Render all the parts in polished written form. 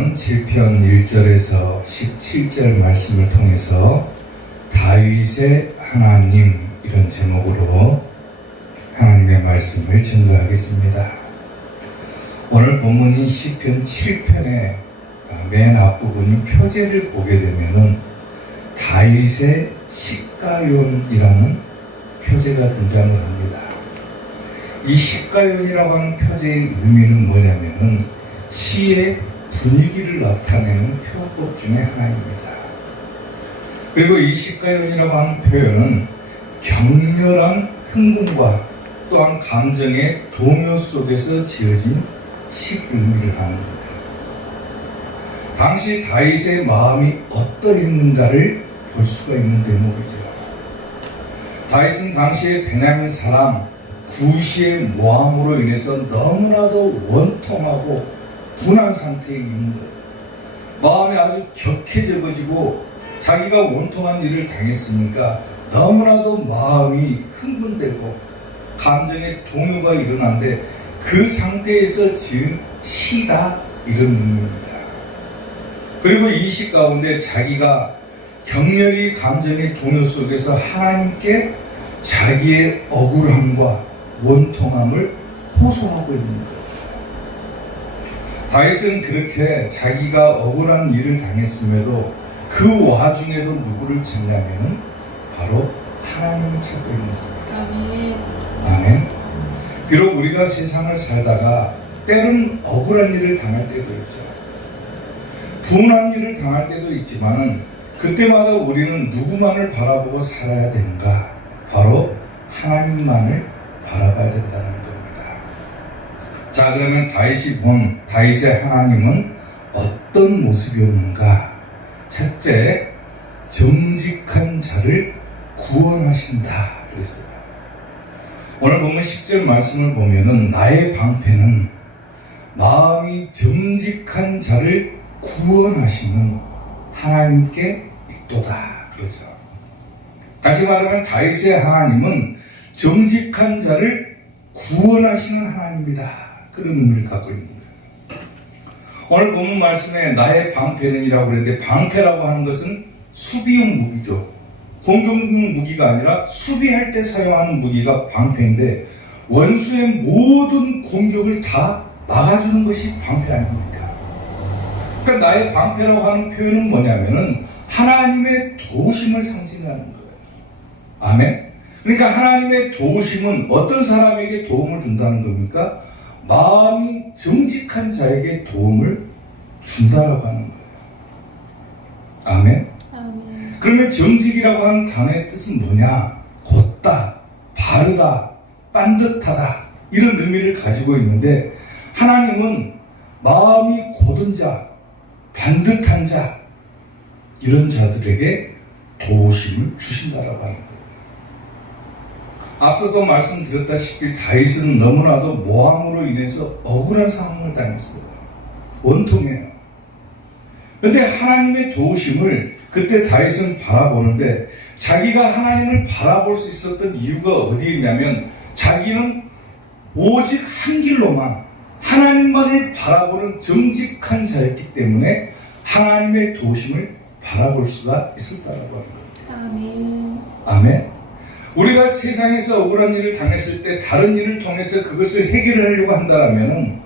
시편 7편 1절에서 17절 말씀을 통해서 다윗의 하나님 이런 제목으로 하나님의 말씀을 증거하겠습니다. 오늘 본문인 시편 7편의 맨 앞부분인 표제를 보게 되면은 다윗의 시가연이라는 표제가 등장을 합니다. 이 시가연이라고 하는 표제의 의미는 뭐냐면은 시의 분위기를 나타내는 표법 중에 하나입니다. 그리고 이 시가연이라고 하는 표현은 격렬한 흥분과 또한 감정의 동요 속에서 지어진 시 의미를 하는 거예요. 당시 다윗의 마음이 어떠했는가를 볼 수가 있는 대목이죠. 다윗은 당시에 베냐민 사람 구시의 모함으로 인해서 너무나도 원통하고 분한 상태에 있는 거예요. 마음이 아주 격해져가지고 자기가 원통한 일을 당했으니까 너무나도 마음이 흥분되고 감정의 동요가 일어나는데 그 상태에서 지은 시다 이런 의미입니다. 그리고 이 시 가운데 자기가 격렬히 감정의 동요 속에서 하나님께 자기의 억울함과 원통함을 호소하고 있는 거예요. 다윗은 그렇게 자기가 억울한 일을 당했음에도 그 와중에도 누구를 찾냐면 바로 하나님을 찾고 있는 겁니다. 아멘. 비록 우리가 세상을 살다가 때론 억울한 일을 당할 때도 있죠. 분한 일을 당할 때도 있지만은 그때마다 우리는 누구만을 바라보고 살아야 되는가? 바로 하나님만을 바라봐야 된다는 겁니다. 자, 그러면 다윗이 본 다윗의 하나님은 어떤 모습이었는가? 첫째, 정직한 자를 구원하신다 그랬어요. 오늘 보면 10절 말씀을 보면은 나의 방패는 마음이 정직한 자를 구원하시는 하나님께 있도다 그러죠. 다시 말하면 다윗의 하나님은 정직한 자를 구원하시는 하나님이다 그런 의미를 갖고 있는 거예요. 오늘 본문 말씀에 나의 방패는이라고 그랬는데 방패라고 하는 것은 수비용 무기죠. 공격용 무기가 아니라 수비할 때 사용하는 무기가 방패인데 원수의 모든 공격을 다 막아주는 것이 방패 아닙니까? 그러니까 나의 방패라고 하는 표현은 뭐냐면은 하나님의 도우심을 상징하는 거예요. 아멘. 그러니까 하나님의 도우심은 어떤 사람에게 도움을 준다는 겁니까? 마음이 정직한 자에게 도움을 준다라고 하는 거예요. 아멘. 그러면 정직이라고 하는 단어의 뜻은 뭐냐? 곧다, 바르다, 반듯하다 이런 의미를 가지고 있는데 하나님은 마음이 곧은 자, 반듯한 자 이런 자들에게 도우심을 주신다라고 하는 거예요. 앞서도 말씀드렸다시피 다윗은 너무나도 모함으로 인해서 억울한 상황을 당했어요. 원통해요. 그런데 하나님의 도우심을 그때 다윗은 바라보는데 자기가 하나님을 바라볼 수 있었던 이유가 어디에 있냐면 자기는 오직 한 길로만 하나님만을 바라보는 정직한 자였기 때문에 하나님의 도우심을 바라볼 수가 있었다라고 하는 겁니다. 아멘. 아멘. 우리가 세상에서 억울한 일을 당했을 때 다른 일을 통해서 그것을 해결하려고 한다면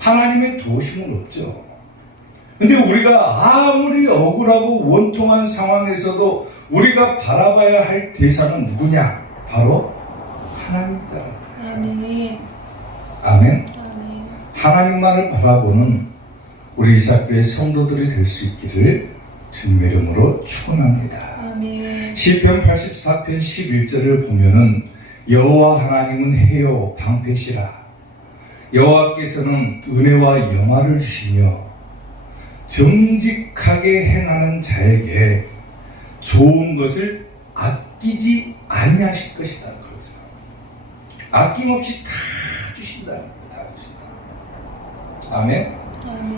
하나님의 도우심은 없죠. 근데 우리가 아무리 억울하고 원통한 상황에서도 우리가 바라봐야 할 대상은 누구냐? 바로 하나님이다. 아멘. 아멘. 하나님만을 바라보는 우리 이삭교회 성도들이 될 수 있기를 주님의 이름으로 축원합니다. 시편 84편 11절을 보면은 여호와 하나님은 해요 방패시라. 여호와께서는 은혜와 영화를 주시며 정직하게 행하는 자에게 좋은 것을 아끼지 아니하실 것이다 그러죠. 아낌없이 다 주신다는 거다 주신다. 아멘.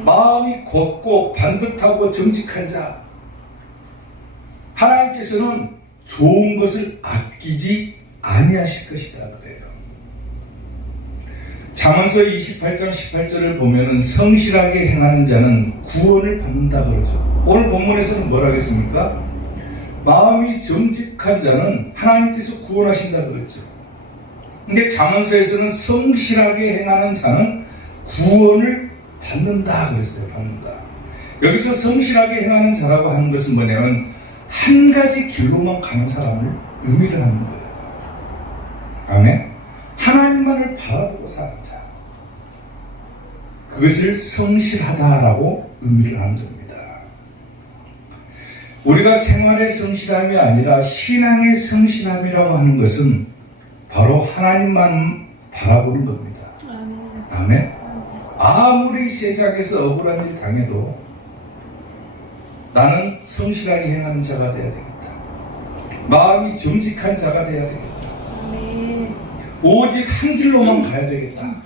마음이 곧고 반듯하고 정직한 자 하나님께서는 좋은 것을 아끼지 아니하실 것이다 그래요. 잠언서 28장 18절을 보면은 성실하게 행하는 자는 구원을 받는다 그러죠. 오늘 본문에서는 뭐라 하겠습니까? 마음이 정직한 자는 하나님께서 구원하신다 그랬죠. 근데 잠언서에서는 성실하게 행하는 자는 구원을 받는다 그랬어요. 받는다. 여기서 성실하게 행하는 자라고 하는 것은 뭐냐면 한 가지 길로만 가는 사람을 의미를 하는 거예요. 아멘. 하나님만을 바라보고 사는 자. 그것을 성실하다라고 의미를 하는 겁니다. 우리가 생활의 성실함이 아니라 신앙의 성실함이라고 하는 것은 바로 하나님만 바라보는 겁니다. 아멘. 아무리 세상에서 억울한 일 당해도 나는 성실하게 행하는 자가 되어야 되겠다. 마음이 정직한 자가 되어야 되겠다. 오직 한 길로만 가야 되겠다.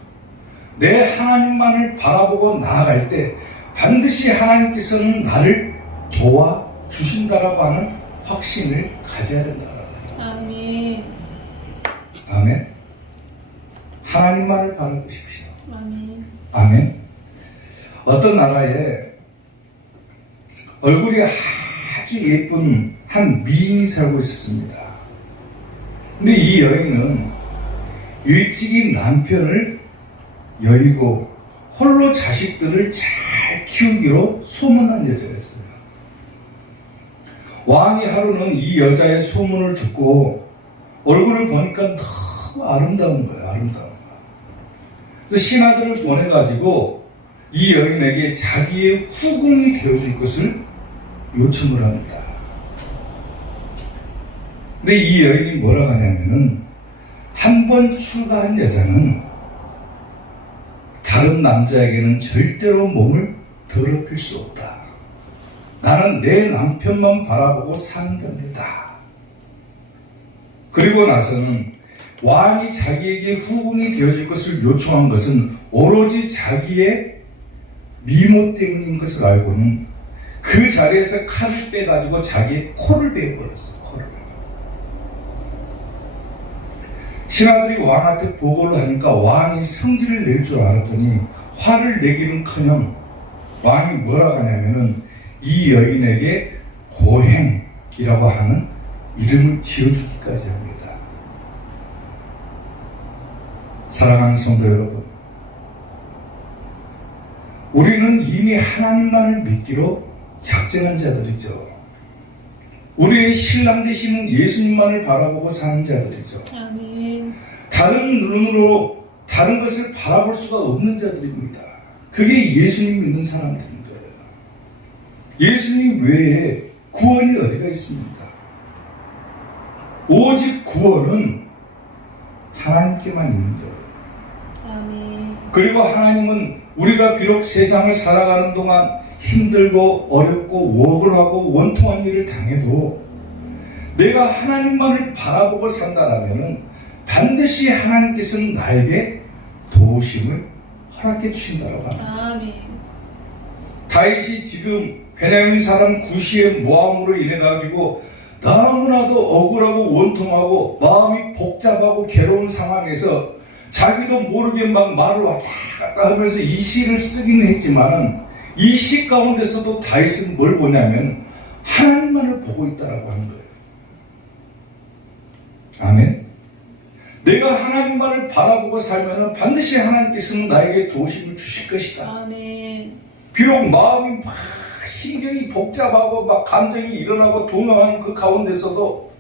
내 하나님만을 바라보고 나아갈 때 반드시 하나님께서는 나를 도와주신다라고 하는 확신을 가져야 된다. 아멘. 아멘. 하나님만을 바라보십시오. 아멘. 아멘. 어떤 나라에 얼굴이 아주 예쁜 한 미인이 살고 있었습니다. 근데 이 여인은 일찍이 남편을 여의고 홀로 자식들을 잘 키우기로 소문난 여자였어요. 왕이 하루는 이 여자의 소문을 듣고 얼굴을 보니까 너무 아름다운 거예요. 아름다운 거. 그래서 신하들을 보내가지고 이 여인에게 자기의 후궁이 되어줄 것을 요청을 합니다. 근데 이 여인이 뭐라고 하냐면은 한 번 출가한 여자는 다른 남자에게는 절대로 몸을 더럽힐 수 없다. 나는 내 남편만 바라보고 사는 겁니다. 그리고 나서는 왕이 자기에게 후궁이 되어줄 것을 요청한 것은 오로지 자기의 미모 때문인 것을 알고는 그 자리에서 칼을 빼가지고 자기의 코를 베어버렸어요. 코를. 신하들이 왕한테 보고를 하니까 왕이 성질을 낼 줄 알았더니 화를 내기는커녕 왕이 뭐라고 하냐면은 이 여인에게 고행이라고 하는 이름을 지어주기까지 합니다. 사랑하는 성도 여러분, 우리는 이미 하나님만을 믿기로 작정한 자들이죠. 우리의 신랑 되시는 예수님만을 바라보고 사는 자들이죠. 아멘. 다른 눈으로 다른 것을 바라볼 수가 없는 자들입니다. 그게 예수님 믿는 사람들인 거예요. 예수님 외에 구원이 어디가 있습니까? 오직 구원은 하나님께만 있는 거예요. 아멘. 그리고 하나님은 우리가 비록 세상을 살아가는 동안 힘들고 어렵고 억울하고 원통한 일을 당해도 내가 하나님만을 바라보고 산다라면은 반드시 하나님께서는 나에게 도우심을 허락해 주신다고 합니다. 아멘. 다윗이 지금 베냐민 사람 구시의 모함으로 인해 가지고 너무나도 억울하고 원통하고 마음이 복잡하고 괴로운 상황에서 자기도 모르게 막 말을 왔다 갔다 하면서 이 시를 쓰기는 했지만은 이 시 가운데서도 다윗은 뭘 보냐면 하나님만을 보고 있다라고 하는 거예요. 아멘. 내가 하나님만을 바라보고 살면은 반드시 하나님께서는 나에게 도우심을 주실 것이다. 아멘. 비록 마음이 막 신경이 복잡하고 막 감정이 일어나고 동요하는 그 가운데서도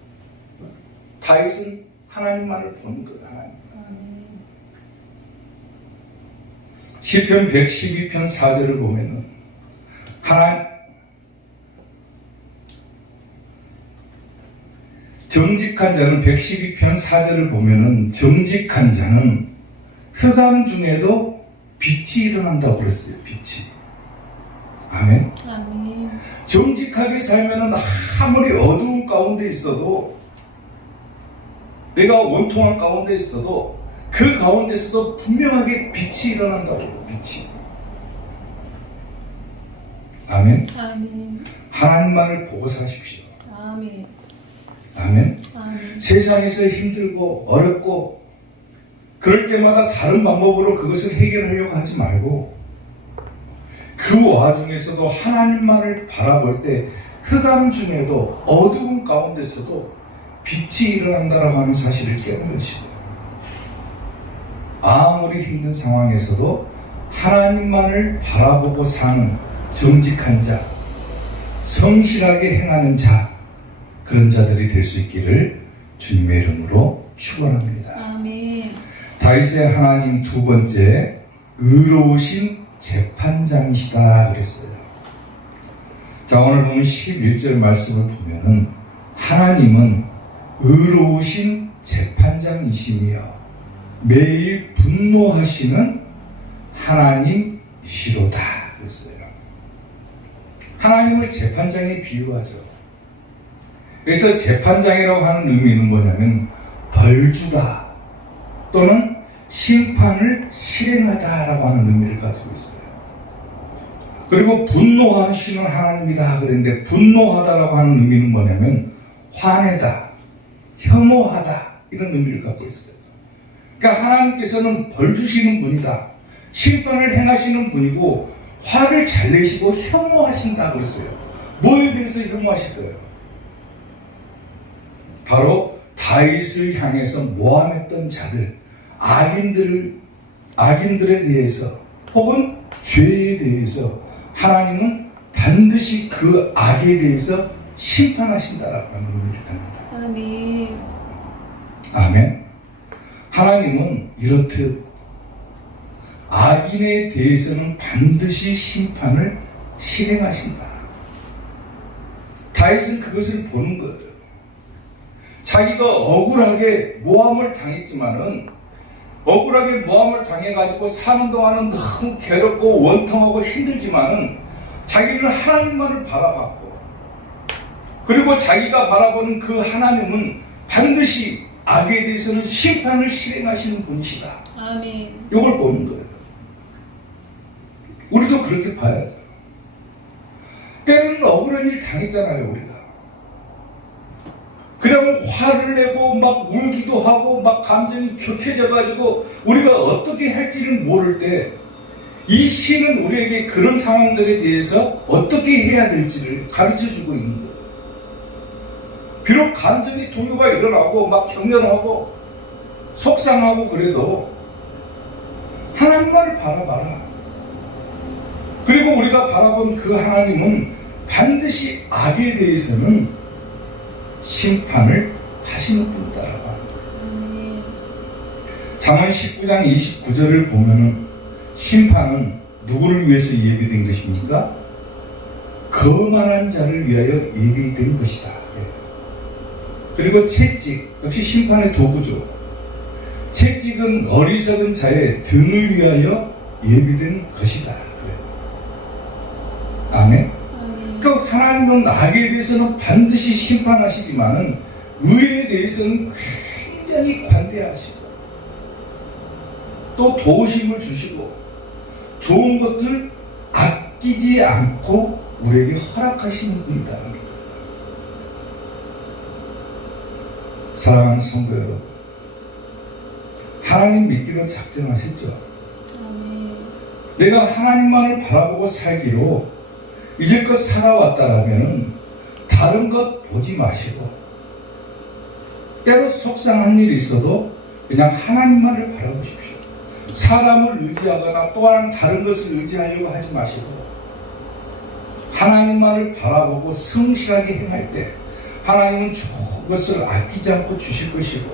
다윗은 하나님만을 보는 거예요. 하나님. 시편 112편 4절을 보면은 정직한 자는 112편 4절을 보면은 정직한 자는 흑암 중에도 빛이 일어난다고 그랬어요. 빛이. 아멘. 아멘. 정직하게 살면은 아무리 어두운 가운데 있어도 내가 원통한 가운데 있어도 그 가운데서도 분명하게 빛이 일어난다고 해요. 빛이. 아멘. 아멘. 하나님만을 보고 사십시오. 아멘. 아멘. 아멘. 세상에서 힘들고 어렵고 그럴 때마다 다른 방법으로 그것을 해결하려고 하지 말고 그 와중에서도 하나님만을 바라볼 때 흑암 중에도 어두운 가운데서도 빛이 일어난다라고 하는 사실을 깨닫는 것이고, 아무리 힘든 상황에서도 하나님만을 바라보고 사는 정직한 자, 성실하게 행하는 자, 그런 자들이 될 수 있기를 주님의 이름으로 축원합니다. 아멘. 다윗의 하나님 두 번째, 의로우신 재판장이시다 그랬어요. 자, 오늘 보면 11절 말씀을 보면은 하나님은 의로우신 재판장이시며 매일 분노하시는 하나님이시로다 그랬어요. 하나님을 재판장에 비유하죠. 그래서 재판장이라고 하는 의미는 뭐냐면 벌주다 또는 심판을 실행하다라고 하는 의미를 가지고 있어요. 그리고 분노하시는 하나님이다 그랬는데, 분노하다라고 하는 의미는 뭐냐면 화내다, 혐오하다, 이런 의미를 갖고 있어요. 그러니까 하나님께서는 벌 주시는 분이다, 심판을 행하시는 분이고 화를 잘 내시고 혐오하신다 그랬어요. 뭐에 대해서 혐오하실 거예요? 바로 다윗을 향해서 모함했던 자들, 악인들에 대해서 혹은 죄에 대해서 하나님은 반드시 그 악에 대해서 심판하신다라고 하는 의미를 합니다. 아멘. 아멘. 하나님은 이렇듯 악인에 대해서는 반드시 심판을 실행하신다. 다윗은 그것을 보는 거예요. 자기가 억울하게 모함을 당했지만은, 억울하게 모함을 당해가지고 사는 동안은 너무 괴롭고 원통하고 힘들지만은 자기는 하나님만을 바라봤고, 그리고 자기가 바라보는 그 하나님은 반드시 악에 대해서는 심판을 실행하시는 분이시다. 아멘. 이걸 보는 거예요. 우리도 그렇게 봐야죠. 때로는 억울한 일 당했잖아요, 우리가. 그냥 화를 내고 막 울기도 하고 막 감정이 격해져가지고 우리가 어떻게 할지를 모를 때, 이 시는 우리에게 그런 상황들에 대해서 어떻게 해야 될지를 가르쳐주고 있는 거예요. 비록 감정이 동요가 일어나고 막 경련하고 속상하고 그래도 하나님만을 바라봐라. 그리고 우리가 바라본 그 하나님은 반드시 악에 대해서는 심판을 하시는 분이다라고 합니다. 잠언 19장 29절을 보면은 심판은 누구를 위해서 예비된 것입니까? 거만한 자를 위하여 예비된 것이다. 그리고 채찍, 역시 심판의 도구죠. 채찍은 어리석은 자의 등을 위하여 예비된 것이다. 아멘. 그러니까 하나님은 악에 대해서는 반드시 심판하시지만은 의에 대해서는 굉장히 관대하시고 또 도우심을 주시고 좋은 것들 아끼지 않고 우리에게 허락하시는 분이다. 사랑하는 성도 여러분, 하나님 믿기로 작정하셨죠? 내가 하나님만을 바라보고 살기로 이제껏 살아왔다라면 다른 것 보지 마시고, 때로 속상한 일이 있어도 그냥 하나님만을 바라보십시오. 사람을 의지하거나 또한 다른 것을 의지하려고 하지 마시고 하나님만을 바라보고 성실하게 행할 때 하나님은 좋은 것을 아끼지 않고 주실 것이고,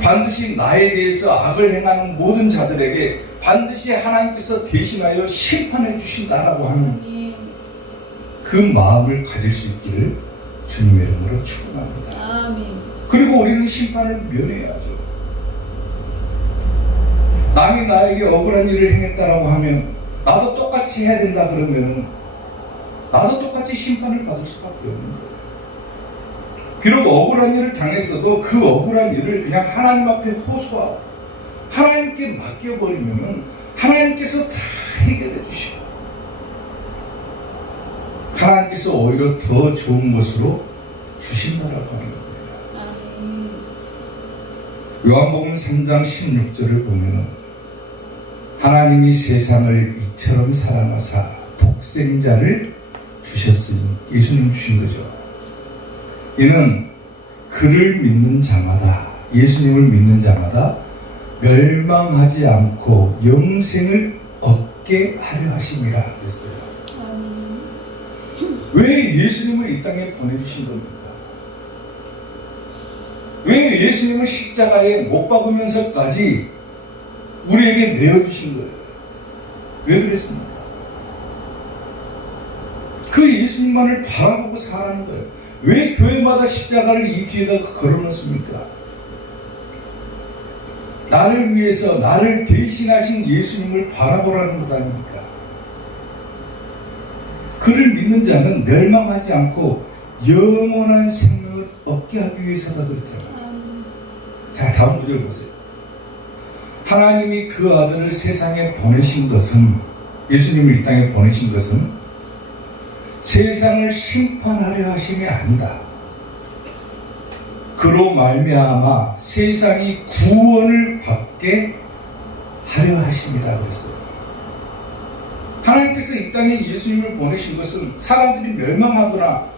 반드시 나에 대해서 악을 행하는 모든 자들에게 반드시 하나님께서 대신하여 심판해 주신다라고 하는 그 마음을 가질 수 있기를 주님의 이름으로 축원합니다. 아멘. 그리고 우리는 심판을 면해야죠. 남이 나에게 억울한 일을 행했다라고 하면 나도 똑같이 해야 된다 그러면 나도 똑같이 심판을 받을 수밖에 없는 거예요. 비록 억울한 일을 당했어도 그 억울한 일을 그냥 하나님 앞에 호소하고 하나님께 맡겨버리면 하나님께서 다 해결해 주시고 하나님께서 오히려 더 좋은 것으로 주신다라고 하는 겁니다. 요한복음 3장 16절을 보면 하나님이 세상을 이처럼 사랑하사 독생자를 주셨으니, 예수님 주신 거죠. 이는 그를 믿는 자마다, 예수님을 믿는 자마다 멸망하지 않고 영생을 얻게 하려 하심이라 그랬어요. 왜 예수님을 이 땅에 보내주신 겁니까? 왜 예수님을 십자가에 못 박으면서까지 우리에게 내어주신 거예요? 왜 그랬습니까? 그 예수님만을 바라보고 살아가는 거예요. 왜 교회마다 십자가를 이 뒤에다가 걸어놓습니까? 나를 위해서 나를 대신하신 예수님을 바라보라는 것 아닙니까? 그를 믿는 자는 멸망하지 않고 영원한 생명을 얻게 하기 위해서다 그랬잖아요. 자, 다음 구절 보세요. 하나님이 그 아들을 세상에 보내신 것은, 예수님을 이 땅에 보내신 것은 세상을 심판하려 하심이 아니다. 그로 말미암아 세상이 구원을 받게 하려 하심이라 그랬어요. 하나님께서 이 땅에 예수님을 보내신 것은 사람들이 멸망하거나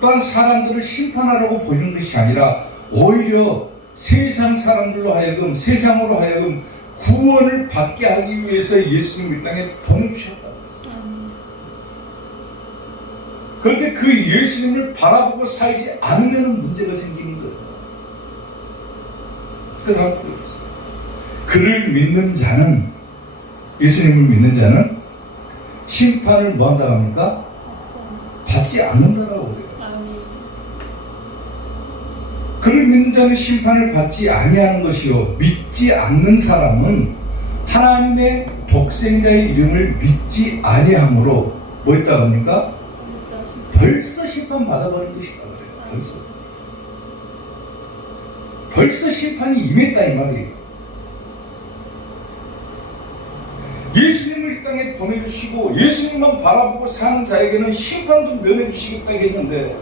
또한 사람들을 심판하려고 보이는 것이 아니라 오히려 세상 사람들로 하여금, 세상으로 하여금 구원을 받게 하기 위해서 예수님을 이 땅에 보내주셨다고 했어요. 그런데 그 예수님을 바라보고 살지 않으면 문제가 생기는 거예요. 그 다음 줄에 있어요. 그를 믿는 자는, 예수님을 믿는 자는 심판을 뭐 한다고 합니까? 받지 않는다라고 그래요. 그를 믿는 자는 심판을 받지 아니하는 것이요, 믿지 않는 사람은 하나님의 독생자의 이름을 믿지 아니함으로 뭐 있다고 합니까? 벌써 심판 받아버린 것이다 그래요. 벌써 심판이 임했다 이 말이에요. 예수님을 이 땅에 보내주시고 예수님만 바라보고 사는 자에게는 심판도 면해주시겠다 했는데,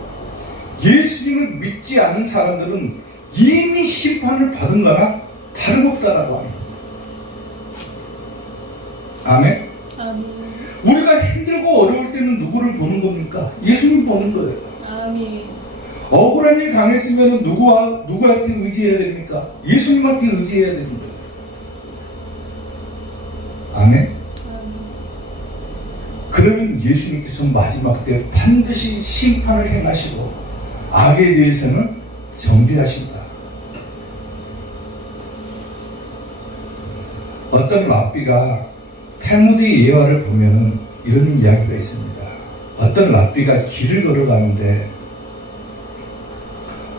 예수님을 믿지 않는 사람들은 이미 심판을 받은 거나 다름없다라고 합니다. 아멘? 아멘. 우리가 힘들고 어려울 때는 누구를 보는 겁니까? 예수님 보는 거예요. 아멘. 억울한 일 당했으면 누구한테 의지해야 됩니까? 예수님한테 의지해야 되는 거예요. 아멘? 그러면 예수님께서 마지막 때 반드시 심판을 행하시고 악에 대해서는 정죄하신다. 어떤 랍비가 탈무드의 예화를 보면은 이런 이야기가 있습니다. 어떤 랍비가 길을 걸어가는데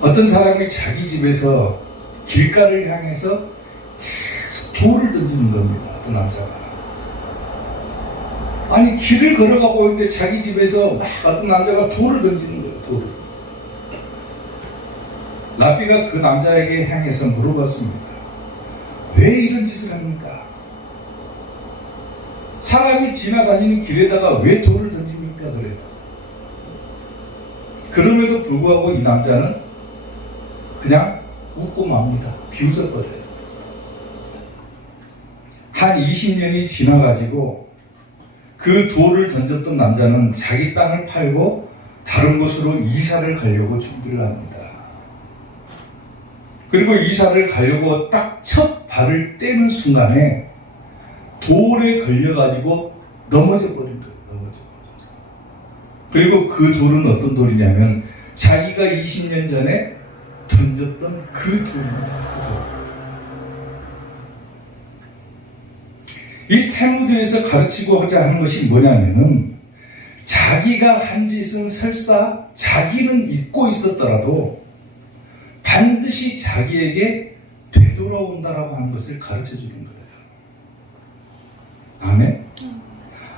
어떤 사람이 자기 집에서 길가를 향해서 계속 돌을 던지는 겁니다. 어떤 남자가. 아니, 길을 걸어가고 있는데 자기 집에서 막 어떤 남자가 돌을 던지는 거예요. 돌을. 랍비가 그 남자에게 향해서 물어봤습니다. 왜 이런 짓을 합니까? 사람이 지나다니는 길에다가 왜 돌을 던집니까? 그래요. 그럼에도 불구하고 이 남자는 그냥 웃고 맙니다. 비웃어버려요. 한 20년이 지나가지고 그 돌을 던졌던 남자는 자기 땅을 팔고 다른 곳으로 이사를 가려고 준비를 합니다. 그리고 이사를 가려고 딱 첫 발을 떼는 순간에 돌에 걸려가지고 넘어져 버린 거예요. 그리고 그 돌은 어떤 돌이냐면 자기가 20년 전에 던졌던 그 돌입니다. 그 돌. 이 탈무드에서 가르치고 하자 하는 것이 뭐냐면은, 자기가 한 짓은 설사 자기는 잊고 있었더라도 반드시 자기에게 되돌아온다라고 하는 것을 가르쳐 주는 거예요. 아멘?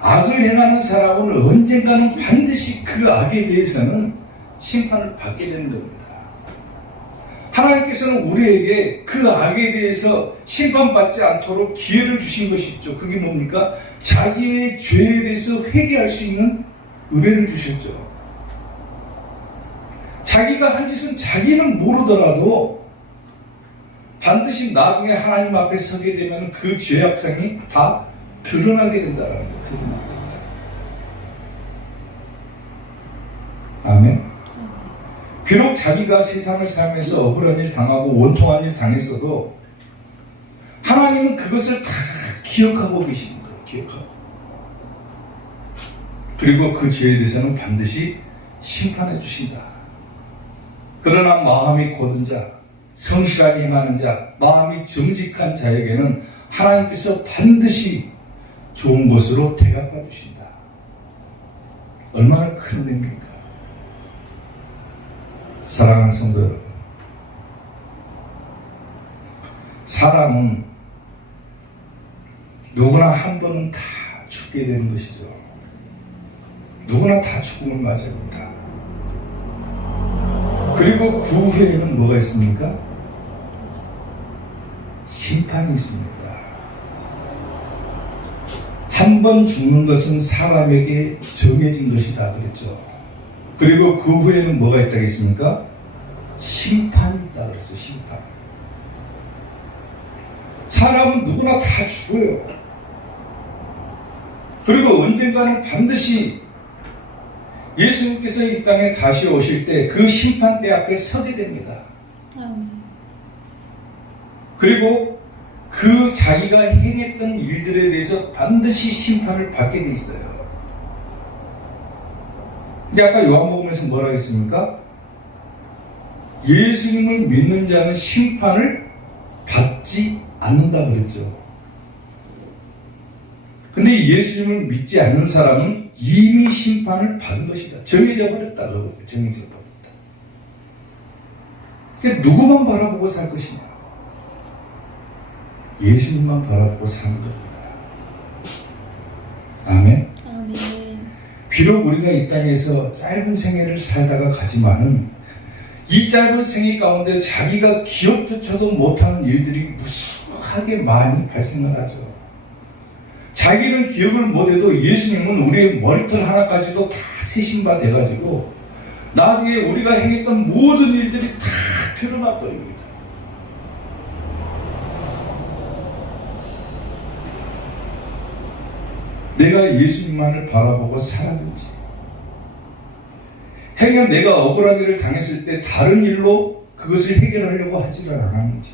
악을 행하는 사람은 언젠가는 반드시 그 악에 대해서는 심판을 받게 되는 겁니다. 하나님께서는 우리에게 그 악에 대해서 심판받지 않도록 기회를 주신 것이 있죠. 그게 뭡니까? 자기의 죄에 대해서 회개할 수 있는 은혜를 주셨죠. 자기가 한 짓은 자기는 모르더라도 반드시 나중에 하나님 앞에 서게 되면 그 죄악성이 다 드러나게 된다는 거예요. 드러나게 된다. 아멘. 비록 자기가 세상을 살면서 억울한 일 당하고 원통한 일 당했어도 하나님은 그것을 다 기억하고 계시는 거예요. 기억하고. 그리고 그 죄에 대해서는 반드시 심판해 주신다. 그러나 마음이 곧은 자, 성실하게 행하는 자, 마음이 정직한 자에게는 하나님께서 반드시 좋은 것으로 대갚아 주신다. 얼마나 큰 은혜입니까? 사랑하는 성도 여러분, 사람은 누구나 한 번은 다 죽게 되는 것이죠. 누구나 다 죽음을 맞이합니다. 그리고 그 후에는 뭐가 있습니까? 심판이 있습니다. 한 번 죽는 것은 사람에게 정해진 것이다 그랬죠. 그리고 그 후에는 뭐가 있다겠습니까? 심판이 있다 그랬어요. 심판. 사람은 누구나 다 죽어요. 그리고 언젠가는 반드시 예수님께서 이 땅에 다시 오실 때 그 심판대 앞에 서게 됩니다. 그리고 그 자기가 행했던 일들에 대해서 반드시 심판을 받게 돼 있어요. 근데 아까 요한복음에서 뭐라 했습니까? 예수님을 믿는 자는 심판을 받지 않는다 그랬죠. 근데 예수님을 믿지 않는 사람은 이미 심판을 받은 것이다. 정해져 버렸다. 그거죠. 정해져 버렸다. 근데 누구만 바라보고 살 것이냐? 예수님만 바라보고 사는 겁니다. 아멘. 아멘. 비록 우리가 이 땅에서 짧은 생애를 살다가 가지만은 이 짧은 생애 가운데 자기가 기억조차도 못하는 일들이 무수하게 많이 발생을 하죠. 자기는 기억을 못해도 예수님은 우리의 머리털 하나까지도 다 세신 바 돼가지고 나중에 우리가 행했던 모든 일들이 다 드러나 버립니다. 내가 예수님만을 바라보고 살았는지, 행여 내가 억울한 일을 당했을 때 다른 일로 그것을 해결하려고 하지를 않았는지,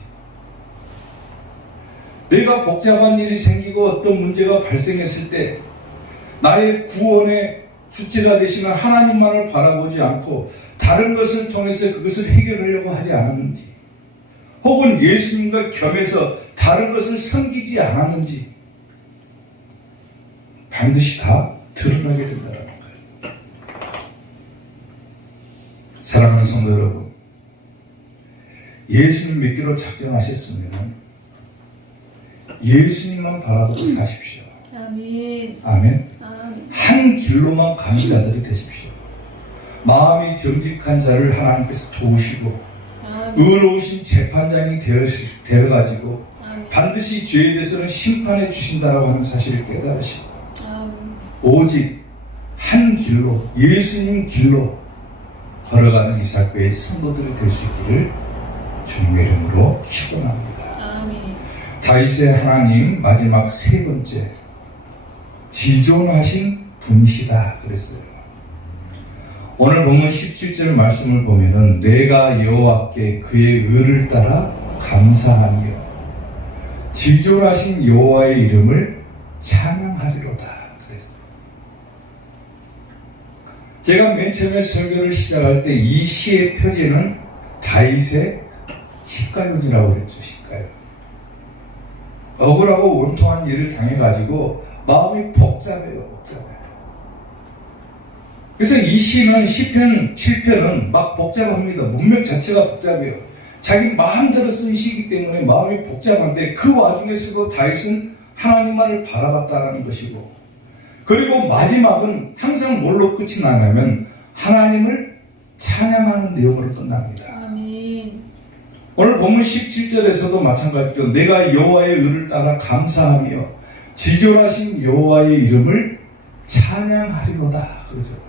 내가 복잡한 일이 생기고 어떤 문제가 발생했을 때 나의 구원의 주체가 되시는 하나님만을 바라보지 않고 다른 것을 통해서 그것을 해결하려고 하지 않았는지, 혹은 예수님과 겸해서 다른 것을 섬기지 않았는지 반드시 다 드러나게 된다는 거예요. 사랑하는 성도 여러분, 예수님 믿기로 작정하셨으면 예수님만 바라보고 사십시오. 아멘. 아멘. 아멘. 한 길로만 가는 자들이 되십시오. 마음이 정직한 자를 하나님께서 도우시고 의로우신 재판장이 되어가지고 반드시 죄에 대해서는 심판해 주신다라고 하는 사실을 깨달으시고 오직 한 길로, 예수님 길로 걸어가는 이사교의 성도들이 될 수 있기를 주님의 이름으로 축원합니다. 아멘. 다윗의 하나님 마지막 세 번째, 지존하신 분이시다 그랬어요. 오늘 본문 17절 말씀을 보면은 내가 여호와께 그의 의를 따라 감사하며 지존하신 여호와의 이름을 찬양하리로다 그랬어요. 제가 맨 처음에 설교를 시작할 때 이 시의 표제는 다윗의 시가요지라고 그랬죠. 시가요. 억울하고 원통한 일을 당해가지고 마음이 복잡해요. 그래서 이 시는 시편 7편은 막 복잡합니다. 문맥 자체가 복잡해요. 자기 마음대로 쓴 시이기 때문에 마음이 복잡한데 그 와중에서도 다윗은 하나님만을 바라봤다라는 것이고, 그리고 마지막은 항상 뭘로 끝이 나냐면 하나님을 찬양하는 내용으로 끝납니다. 아멘. 오늘 본문 17절에서도 마찬가지죠. 내가 여호와의 의를 따라 감사하며 지존하신 여호와의 이름을 찬양하리로다 그러죠.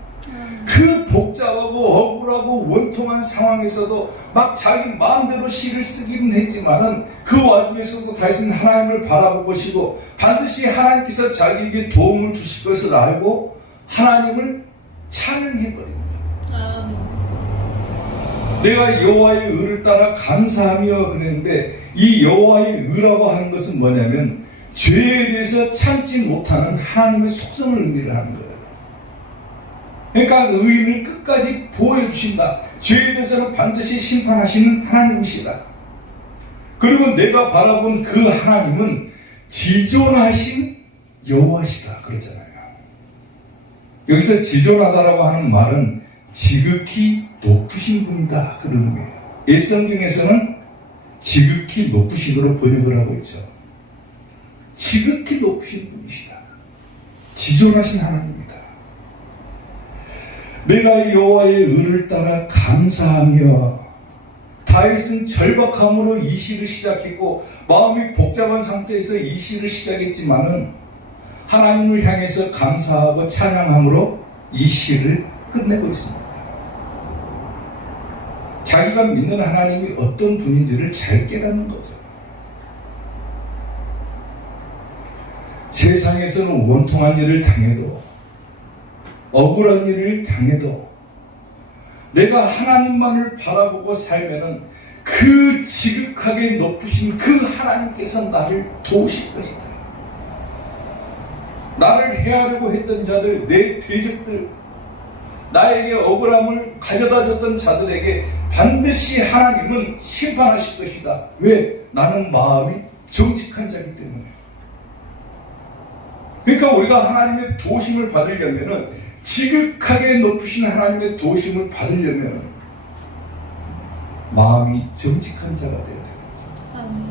그 복잡하고 억울하고 원통한 상황에서도 막 자기 마음대로 시를 쓰기는 했지만은 그 와중에서도 다윗은 하나님을 바라보시고 반드시 하나님께서 자기에게 도움을 주실 것을 알고 하나님을 찬양해버립니다. 아멘. 내가 여호와의 의를 따라 감사하며 그랬는데, 이 여호와의 의라고 하는 것은 뭐냐면 죄에 대해서 참지 못하는 하나님의 속성을 의미를 하는 거예요. 그러니까 의인을 끝까지 보호해주신다. 죄에 대해서는 반드시 심판하시는 하나님이시다. 그리고 내가 바라본 그 하나님은 지존하신 여호와시다 그러잖아요. 여기서 지존하다라고 하는 말은 지극히 높으신 분이다 그런 의미예요. 옛성경에서는 지극히 높으신으로 번역을 하고 있죠. 지극히 높으신 분이시다. 지존하신 하나님입니다. 내가 여호와의 의를 따라 감사하며, 다윗은 절박함으로 이 시를 시작했고 마음이 복잡한 상태에서 이 시를 시작했지만은 하나님을 향해서 감사하고 찬양함으로 이 시를 끝내고 있습니다. 자기가 믿는 하나님이 어떤 분인지를 잘 깨닫는 거죠. 세상에서는 원통한 일을 당해도, 억울한 일을 당해도 내가 하나님만을 바라보고 살면은 그 지극하게 높으신 그 하나님께서 나를 도우실 것이다. 나를 해하려고 했던 자들, 내 대적들, 나에게 억울함을 가져다 줬던 자들에게 반드시 하나님은 심판하실 것이다. 왜? 나는 마음이 정직한 자이기 때문에. 그러니까 우리가 하나님의 도우심을 받으려면은, 지극하게 높으신 하나님의 도우심을 받으려면 마음이 정직한 자가 되어야 되겠죠. 아멘.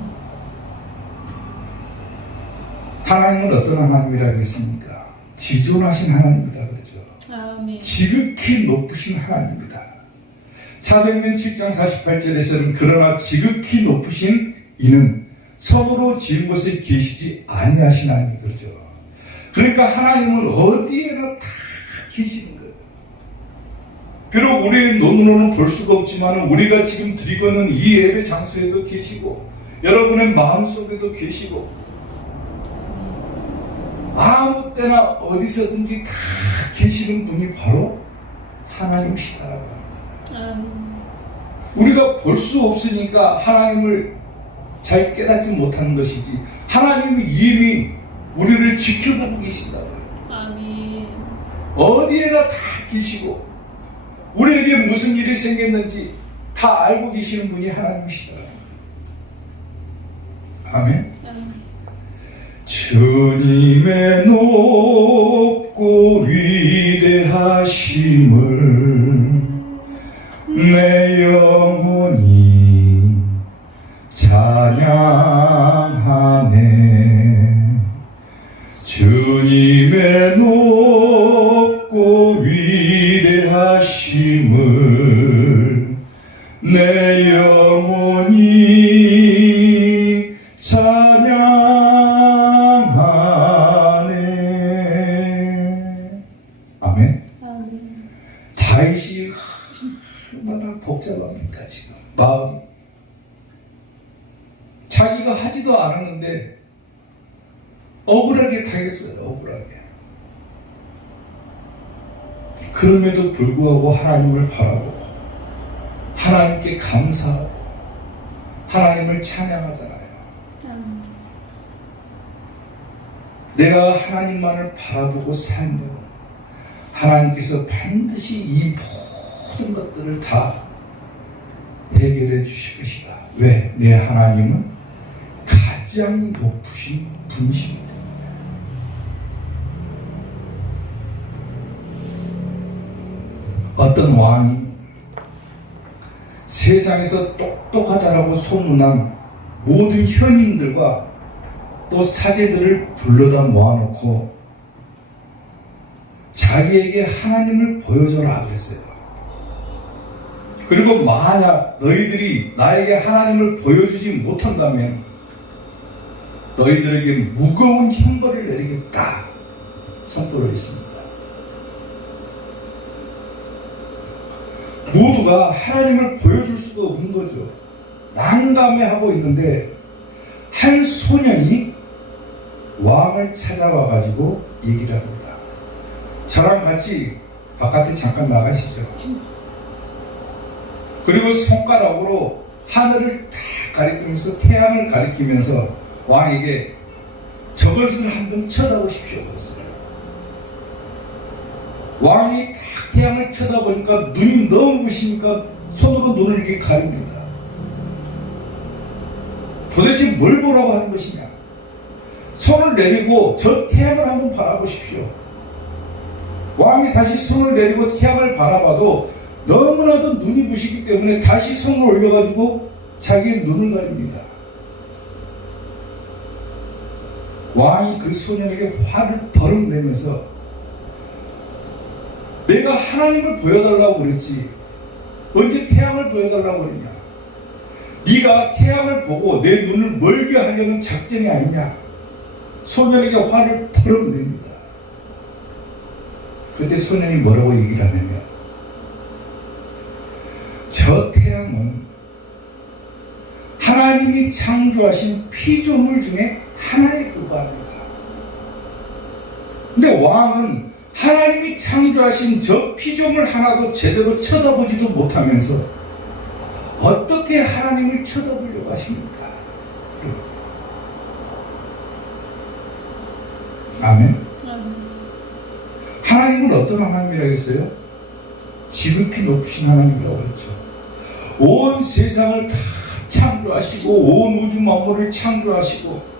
하나님은 어떤 하나님이라고 했습니까? 지존하신 하나님이다 그러죠. 아멘. 지극히 높으신 하나님입니다. 사도행전 7장 48절에서는 그러나 지극히 높으신 이는 손으로 지은 것에 계시지 아니하시나니 그러죠. 그러니까 하나님은 어디에나 다 계시는 거예요. 비록 우리의 눈으로는 볼 수가 없지만 우리가 지금 드리고 있는 이 예배 장소에도 계시고 여러분의 마음속에도 계시고 아무 때나 어디서든지 다 계시는 분이 바로 하나님이시다라고 합니다. 우리가 볼 수 없으니까 하나님을 잘 깨닫지 못하는 것이지, 하나님이 이미 우리를 지켜보고 계신다고요. 아멘. 어디에나 다 계시고 우리에게 무슨 일이 생겼는지 다 알고 계시는 분이 하나님이시다. 아멘. 주님의 높고 위대하심을 내 영혼이 찬양하네. 주님의 높고 위대하심을 내 영혼이 찬양하네. 아멘. 다윗이 얼마나 복잡합니까 지금 마음이. 자기가 하지도 않았는데 억울하게 당했어요. 억울하게. 그럼에도 불구하고 하나님을 바라보고 하나님께 감사하고 하나님을 찬양하잖아요. 내가 하나님만을 바라보고 살면 하나님께서 반드시 이 모든 것들을 다 해결해 주실 것이다. 왜? 내 하나님은 가장 높으신 분이시기 때문에. 어떤 왕이 세상에서 똑똑하다라고 소문난 모든 현인들과 또 사제들을 불러다 모아놓고 자기에게 하나님을 보여줘라 그랬어요. 그리고 만약 너희들이 나에게 하나님을 보여주지 못한다면 너희들에게 무거운 형벌을 내리겠다 선포를 했습니다. 모두가 하나님을 보여줄 수가 없는 거죠. 난감해하고 있는데 한 소년이 왕을 찾아와 가지고 얘기를 합니다. 저랑 같이 바깥에 잠깐 나가시죠. 그리고 손가락으로 하늘을 딱 가리키면서 태양을 가리키면서 왕에게 저것을 한번 쳐다보십시오 그랬어요. 왕이 딱 태양을 쳐다보니까 눈이 너무 부시니까 손으로 눈을 이렇게 가립니다. 도대체 뭘 보라고 하는 것이냐? 손을 내리고 저 태양을 한번 바라보십시오. 왕이 다시 손을 내리고 태양을 바라봐도 너무나도 눈이 부시기 때문에 다시 손을 올려가지고 자기의 눈을 가립니다. 왕이 그 소년에게 화를 버럭 내면서 내가 하나님을 보여달라고 그랬지 언제 태양을 보여달라고 그랬냐? 네가 태양을 보고 내 눈을 멀게 하려는 작전이 아니냐? 소년에게 화를 버럭 냅니다. 그때 소년이 뭐라고 얘기를 하냐면 저 태양은 하나님이 창조하신 피조물 중에 하나에 불과합니다. 근데 왕은 하나님이 창조하신 저 피조물 하나도 제대로 쳐다보지도 못하면서 어떻게 하나님을 쳐다보려고 하십니까? 아멘. 하나님은 어떤 하나님이라고 했어요? 지극히 높으신 하나님이라고 했죠. 온 세상을 다 창조하시고 온 우주 만물을 창조하시고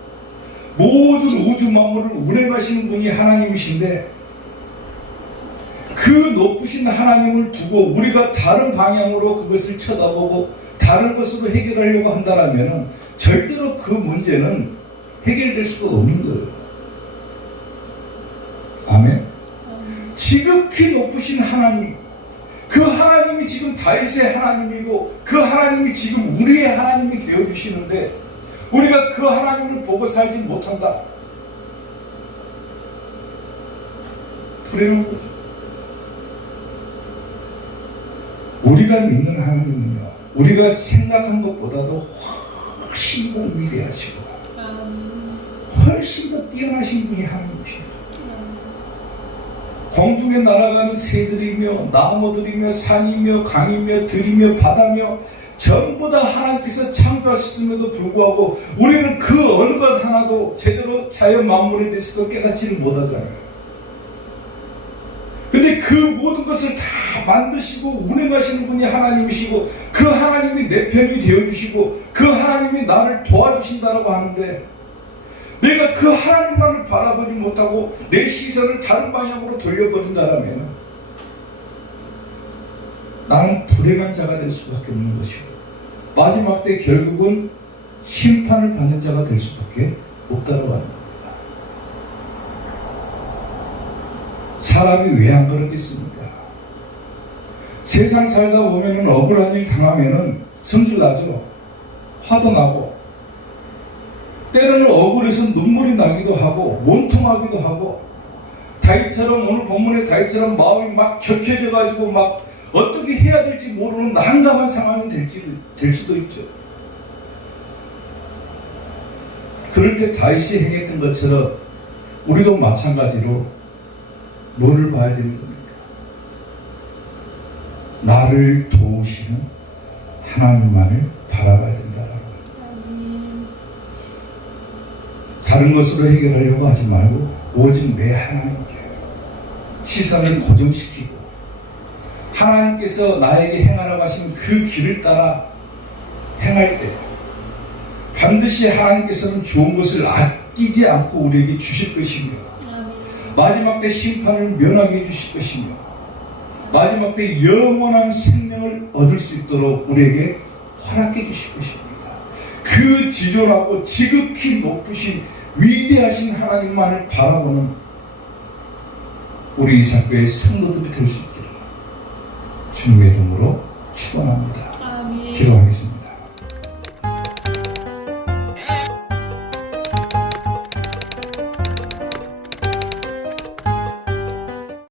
모든 우주 만물을 운행하시는 분이 하나님이신데 그 높으신 하나님을 두고 우리가 다른 방향으로 그것을 쳐다보고 다른 것으로 해결하려고 한다면 절대로 그 문제는 해결될 수가 없는 거예요. 아멘. 지극히 높으신 하나님, 그 하나님이 지금 다윗의 하나님이고 그 하나님이 지금 우리의 하나님이 되어주시는데 우리가 그 하나님을 보고 살지 못한다. 불행한 거죠. 우리가 믿는 하나님은요, 우리가 생각한 것보다도 훨씬 더 위대하시고 훨씬 더 뛰어나신 분이 하나님이십니다. 공중에 날아가는 새들이며 나무들이며 산이며 강이며 들이며 바다며 전부 다 하나님께서 창조하셨음에도 불구하고 우리는 그 어느 것 하나도 제대로 자연 만물에 대해서도 깨닫지를 못하잖아요. 근데 그 모든 것을 다 만드시고 운행하시는 분이 하나님이시고 그 하나님이 내 편이 되어주시고 그 하나님이 나를 도와주신다고 하는데 내가 그 하나님만을 바라보지 못하고 내 시선을 다른 방향으로 돌려버린다면 나는 불행한 자가 될 수밖에 없는 것이고 마지막 때 결국은 심판을 받는 자가 될 수밖에 없다고 합니다. 사람이 왜 안 그러겠습니까? 세상 살다 보면 억울한 일 당하면 성질 나죠. 화도 나고 때로는 억울해서 눈물이 나기도 하고 원통하기도 하고 다윗처럼 오늘 본문의 다윗처럼 마음이 막 격해져 가지고 막 어떻게 해야 될지 모르는 난감한 상황이 될 수도 있죠. 그럴 때 다윗이 행했던 것처럼 우리도 마찬가지로 뭐를 봐야 되는 겁니까? 나를 도우시는 하나님만을 바라봐야 된다라고. 다른 것으로 해결하려고 하지 말고 오직 내 하나님께 시선을 고정시키고 하나님께서 나에게 행하라고 하신 그 길을 따라 행할 때 반드시 하나님께서는 좋은 것을 아끼지 않고 우리에게 주실 것이며 마지막 때 심판을 면하게 해주실 것이며 마지막 때 영원한 생명을 얻을 수 있도록 우리에게 허락해 주실 것입니다. 그 지존하고 지극히 높으신 위대하신 하나님만을 바라보는 우리 이삭교의 성도들이 될 수 있기를 주님의 이름으로 축원합니다. 기도하겠습니다.